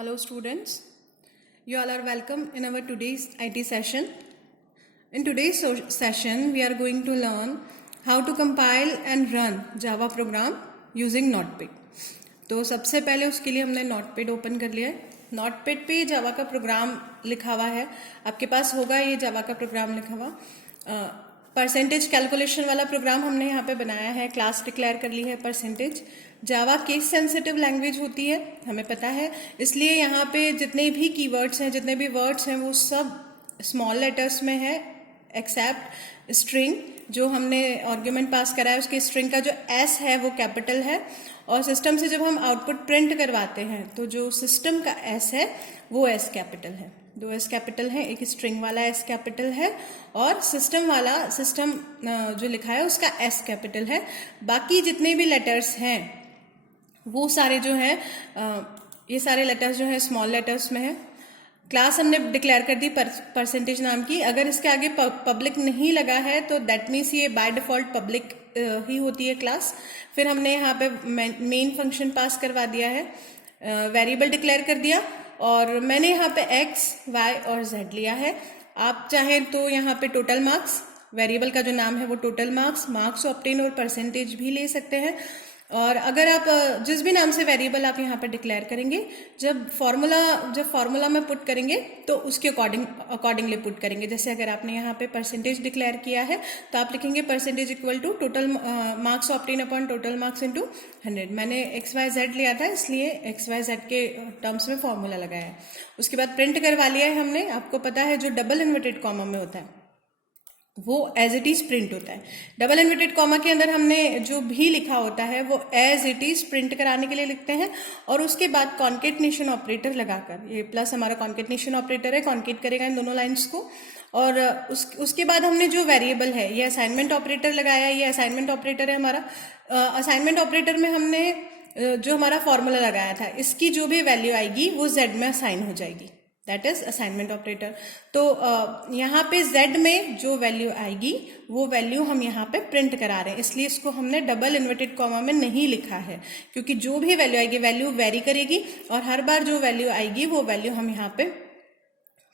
Hello students, you all are welcome in our today's IT session. In today's session, we are going to learn how to compile and run Java program using Notepad. तो सबसे पहले उसके लिए हमने Notepad open कर लिया है. Notepad पे जावा का प्रोग्राम लिखा हुआ है, आपके पास होगा ये जावा का प्रोग्राम लिखा हुआ. परसेंटेज कैलकुलेशन वाला प्रोग्राम हमने यहाँ पे बनाया है, क्लास डिक्लेयर कर ली है परसेंटेज. जावा केस सेंसिटिव लैंग्वेज होती है, हमें पता है, इसलिए यहाँ पे जितने भी कीवर्ड्स हैं, जितने भी वर्ड्स हैं, वो सब स्मॉल लेटर्स में है एक्सेप्ट स्ट्रिंग. जो हमने आर्ग्यूमेंट पास करा है उसके स्ट्रिंग का जो एस है वो कैपिटल है. और सिस्टम से जब हम आउटपुट प्रिंट करवाते हैं तो जो सिस्टम का एस है वो एस कैपिटल है. दो एस कैपिटल है, एक स्ट्रिंग वाला एस कैपिटल है और सिस्टम वाला सिस्टम जो लिखा है उसका एस कैपिटल है. बाकी जितने भी लेटर्स हैं वो सारे जो हैं ये सारे लेटर्स जो हैं स्मॉल लेटर्स में है. क्लास हमने डिक्लेयर कर दी परसेंटेज नाम की. अगर इसके आगे पब्लिक नहीं लगा है तो दैट मीन्स ये बाय डिफॉल्ट पब्लिक ही होती है क्लास. फिर हमने यहाँ पे मेन फंक्शन पास करवा दिया है, वेरिएबल डिक्लेयर कर दिया और मैंने यहाँ पे x, y और z लिया है. आप चाहें तो यहाँ पे टोटल मार्क्स, वेरिएबल का जो नाम है वो टोटल मार्क्स ऑब्टेन और परसेंटेज भी ले सकते हैं. और अगर आप जिस भी नाम से वेरिएबल आप यहाँ पे डिक्लेयर करेंगे, जब फॉर्मूला में पुट करेंगे तो उसके अकॉर्डिंगली पुट करेंगे. जैसे अगर आपने यहाँ पे परसेंटेज डिक्लेयर किया है तो आप लिखेंगे percentage equal to total marks obtain upon total marks into 100. मैंने XYZ लिया था इसलिए XYZ के टर्म्स में फॉर्मूला लगाया है. उसके बाद प्रिंट करवा लिया है हमने. आपको पता है जो डबल इन्वर्टेड कॉमा में होता है वो एज इट इज प्रिंट होता है. डबल इन्वर्टेड कॉमा के अंदर हमने जो भी लिखा होता है वो एज इट इज प्रिंट कराने के लिए लिखते हैं और उसके बाद कॉन्केटनेशन ऑपरेटर लगाकर, ये प्लस हमारा कॉन्केटनेशन ऑपरेटर है, कॉन्केट करेगा इन दोनों लाइंस को. और उसके बाद हमने जो वेरिएबल है ये असाइनमेंट ऑपरेटर लगाया. ये असाइनमेंट ऑपरेटर है हमारा. असाइनमेंट ऑपरेटर में हमने जो हमारा फॉर्मूला लगाया था इसकी जो भी वैल्यू आएगी वो जेड में असाइन हो जाएगी, दैट इज असाइनमेंट ऑपरेटर. तो यहाँ पे z में जो वैल्यू आएगी वो वैल्यू हम यहाँ पे प्रिंट करा रहे हैं, इसलिए इसको हमने डबल इन्वर्टेड कॉमा में नहीं लिखा है क्योंकि जो भी वैल्यू आएगी वैल्यू वेरी करेगी और हर बार जो वैल्यू आएगी वो वैल्यू हम यहाँ पे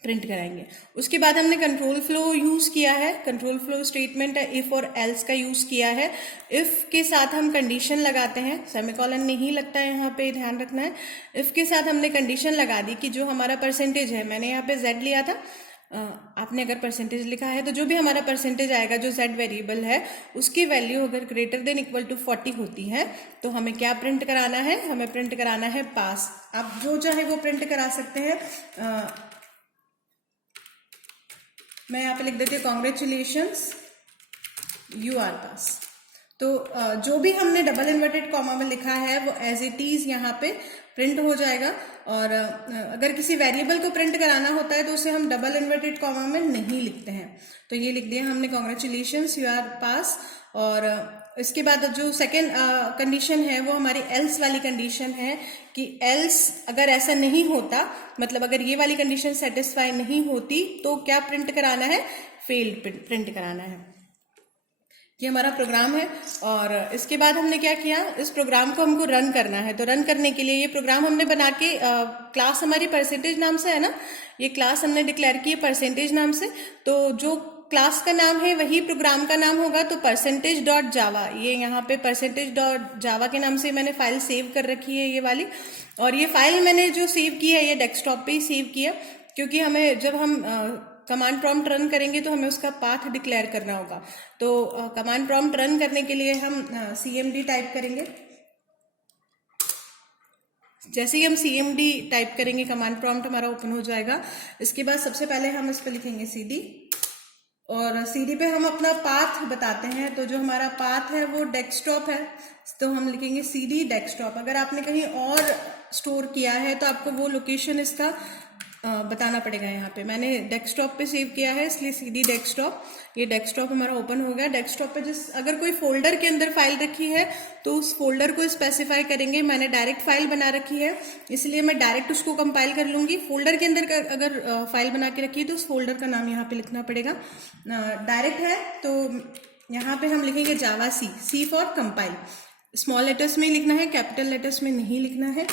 प्रिंट कराएंगे. उसके बाद हमने कंट्रोल फ्लो यूज किया है. कंट्रोल फ्लो स्टेटमेंट है, इफ और एल्स का यूज किया है. इफ के साथ हम कंडीशन लगाते हैं, सेमीकोलन नहीं लगता है, यहाँ पे ध्यान रखना है. इफ के साथ हमने कंडीशन लगा दी कि जो हमारा परसेंटेज है, मैंने यहाँ पे z लिया था, आपने अगर परसेंटेज लिखा है तो जो भी हमारा परसेंटेज आएगा जो z वेरिएबल है उसकी वैल्यू अगर ग्रेटर देन इक्वल टू 40 होती है तो हमें क्या प्रिंट कराना है, हमें प्रिंट कराना है पास. आप जो चाहे वो प्रिंट करा सकते हैं. मैं यहाँ पे लिख देती हूँ कॉन्ग्रेचुलेशंस यू आर पास. तो जो भी हमने डबल इन्वर्टेड कॉमा में लिखा है वो एज इट इज यहाँ पे प्रिंट हो जाएगा. और अगर किसी वेरिएबल को प्रिंट कराना होता है तो उसे हम डबल इन्वर्टेड कॉमा में नहीं लिखते हैं. तो ये लिख दिया हमने कॉन्ग्रेचुलेशंस यू आर पास. और इसके बाद जो सेकेंड कंडीशन है वो हमारी एल्स वाली कंडीशन है कि एल्स अगर ऐसा नहीं होता, मतलब अगर ये वाली कंडीशन सेटिस्फाई नहीं होती तो क्या प्रिंट कराना है, फेल्ड प्रिंट कराना है. ये हमारा प्रोग्राम है. और इसके बाद हमने क्या किया, इस प्रोग्राम को हमको रन करना है. तो रन करने के लिए ये प्रोग्राम हमने बना के क्लास हमारी परसेंटेज नाम से है ना, ये क्लास हमने डिक्लेयर की है परसेंटेज नाम से. तो जो क्लास का नाम है वही प्रोग्राम का नाम होगा. तो परसेंटेज डॉट जावा, ये यहाँ पे परसेंटेज डॉट जावा के नाम से मैंने फाइल सेव कर रखी है ये वाली. और ये फाइल मैंने जो सेव की है ये डेस्कटॉप पे ही सेव किया क्योंकि हमें जब हम कमांड प्रॉम्प्ट रन करेंगे तो हमें उसका पाथ डिक्लेयर करना होगा. तो कमांड प्रॉम्प्ट रन करने के लिए हम cmd टाइप करेंगे. जैसे ही हम cmd टाइप करेंगे कमांड प्रॉम्प्ट हमारा ओपन हो जाएगा. इसके बाद सबसे पहले हम इस पर लिखेंगे cd और cd पे हम अपना पाथ बताते हैं. तो जो हमारा पाथ है वो डेस्कटॉप है तो हम लिखेंगे cd डेस्कटॉप. अगर आपने कहीं और स्टोर किया है तो आपको वो लोकेशन इसका बताना पड़ेगा. यहाँ पे मैंने डेस्कटॉप पे सेव किया है इसलिए cd डेस्कटॉप. ये डेस्कटॉप हमारा ओपन हो गया. डेस्कटॉप पे अगर कोई फोल्डर के अंदर फाइल रखी है तो उस फोल्डर को स्पेसिफाई करेंगे. मैंने डायरेक्ट फाइल बना रखी है इसलिए मैं डायरेक्ट उसको कंपाइल कर लूंगी. फोल्डर के अंदर अगर फाइल बना के रखी है तो उस फोल्डर का नाम यहाँ पे लिखना पड़ेगा. डायरेक्ट है तो यहाँ पे हम लिखेंगे जावा सी फॉर कंपाइल. स्मॉल लेटर्स में लिखना है, कैपिटल लेटर्स में नहीं लिखना है.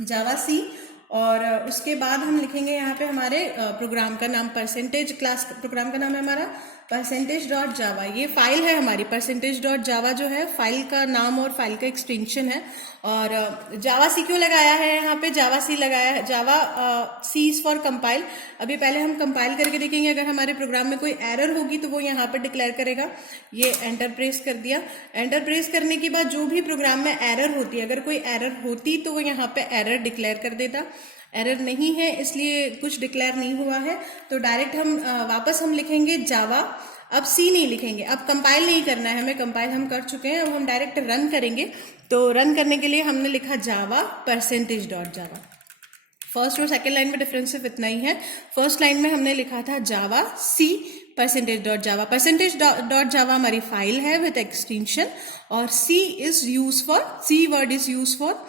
जावा सी और उसके बाद हम लिखेंगे यहाँ पे हमारे प्रोग्राम का नाम, परसेंटेज क्लास प्रोग्राम का नाम है हमारा %.java। ये फाइल है हमारी %.java जो है फाइल का नाम और फाइल का एक्सटेंशन है। और जावा सी क्यों लगाया है यहाँ पे, जावा सी लगाया है, जावा सी इज फॉर कंपाइल। अभी पहले हम कंपाइल करके देखेंगे, अगर हमारे प्रोग्राम में कोई एरर होगी तो वो यहाँ पे डिक्लेयर करेगा। ये एंटर प्रेस कर दिया। एंटर प्रेस करने के बाद जो भी प्रोग्राम में एरर होती है, अगर कोई एरर होती तो वो यहाँ पे एरर डिक्लेयर कर देता। एरर नहीं है इसलिए कुछ डिक्लेयर नहीं हुआ है, तो डायरेक्ट हम वापस हम लिखेंगे जावा। अब सी नहीं लिखेंगे, अब कंपाइल नहीं करना है हमें, कंपाइल हम कर चुके हैं। अब हम डायरेक्ट रन करेंगे, तो रन करने के लिए हमने लिखा जावा %.java। फर्स्ट और सेकेंड लाइन में डिफरेंस सिर्फ इतना ही है। फर्स्ट लाइन में हमने लिखा था जावा सी %.java। %.java हमारी फाइल है विद एक्सटेंशन, और C is use for, C word is use for,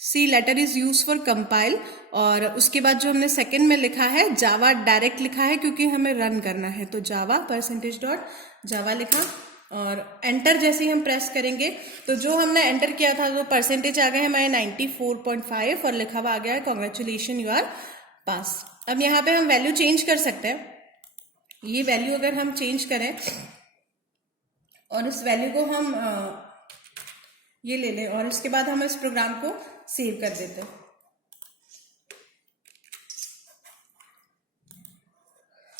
C letter is use for compile. और उसके बाद जो हमने सेकंड में लिखा है जावा, डायरेक्ट लिखा है क्योंकि हमें रन करना है, तो जावा %.java लिखा। और एंटर जैसे ही हम प्रेस करेंगे तो जो हमने एंटर किया था वो परसेंटेज आ गए हमारे 94.5 और लिखा हुआ आ गया है कांग्रेचुलेशन यू आर पास। अब यहाँ पे हम वैल्यू चेंज कर सकते हैं। ये वैल्यू अगर हम चेंज करें और इस वैल्यू को हम ये ले लें और इसके बाद हम इस प्रोग्राम को सेव कर देते हैं।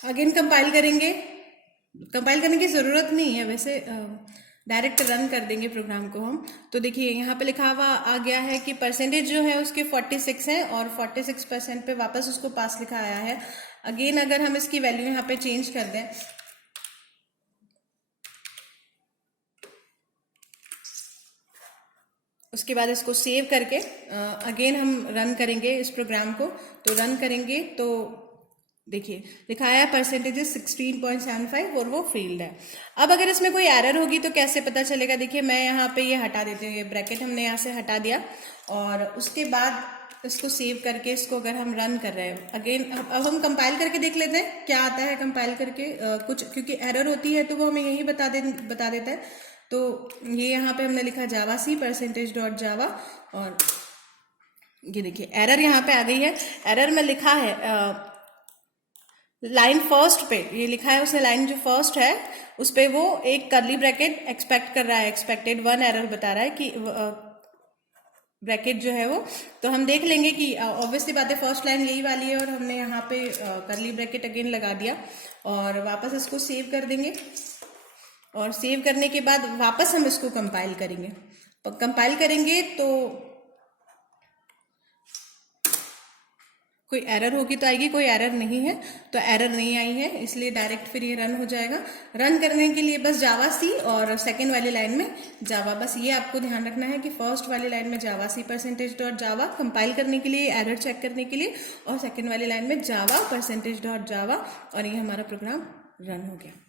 अगेन कंपाइल करेंगे, कंपाइल करने की जरूरत नहीं है वैसे, डायरेक्ट रन कर देंगे प्रोग्राम को हम। तो देखिए यहाँ पे लिखा हुआ आ गया है कि परसेंटेज जो है उसके 46 है और 46% पे वापस उसको पास लिखा आया है। अगेन अगर हम इसकी वैल्यू यहाँ पे चेंज कर दें, उसके बाद इसको सेव करके अगेन हम रन करेंगे इस प्रोग्राम को। तो रन करेंगे तो देखिए लिखा है परसेंटेजेस 16.75 और वो फील्ड है। अब अगर इसमें कोई एरर होगी तो कैसे पता चलेगा, देखिए मैं यहाँ पे ये हटा देती हूँ, ये ब्रैकेट हमने यहाँ से हटा दिया और उसके बाद इसको सेव करके इसको अगर हम रन कर रहे हैं अगेन, अब हम कंपाइल करके देख लेते हैं क्या आता है कंपाइल करके। कुछ क्योंकि एरर होती है तो वो हमें यही बता देता है। तो ये यहाँ पे हमने लिखा जावा सी %.java और ये देखिए एरर यहाँ पे आ गई है। एरर में लिखा है लाइन फर्स्ट पे, ये लिखा है उसने लाइन जो फर्स्ट है उस पे वो एक कर्ली ब्रैकेट एक्सपेक्ट कर रहा है, एक्सपेक्टेड 1 एरर बता रहा है कि ब्रैकेट जो है वो। तो हम देख लेंगे कि ऑब्वियसली बात है फर्स्ट लाइन यही वाली है और हमने यहाँ पे कर्ली ब्रैकेट अगेन लगा दिया और वापस इसको सेव कर देंगे। और सेव करने के बाद वापस हम इसको कंपाइल करेंगे। और कंपाइल करेंगे तो कोई एरर होगी तो आएगी, कोई एरर नहीं है तो एरर नहीं आई है इसलिए डायरेक्ट फिर ये रन हो जाएगा। रन करने के लिए बस जावा सी और सेकंड वाली लाइन में जावा, बस ये आपको ध्यान रखना है कि फर्स्ट वाली लाइन में जावा सी %.java कंपाइल करने के लिए, एरर चेक करने के लिए, और सेकंड वाली लाइन में जावा %.java और ये हमारा प्रोग्राम रन हो गया।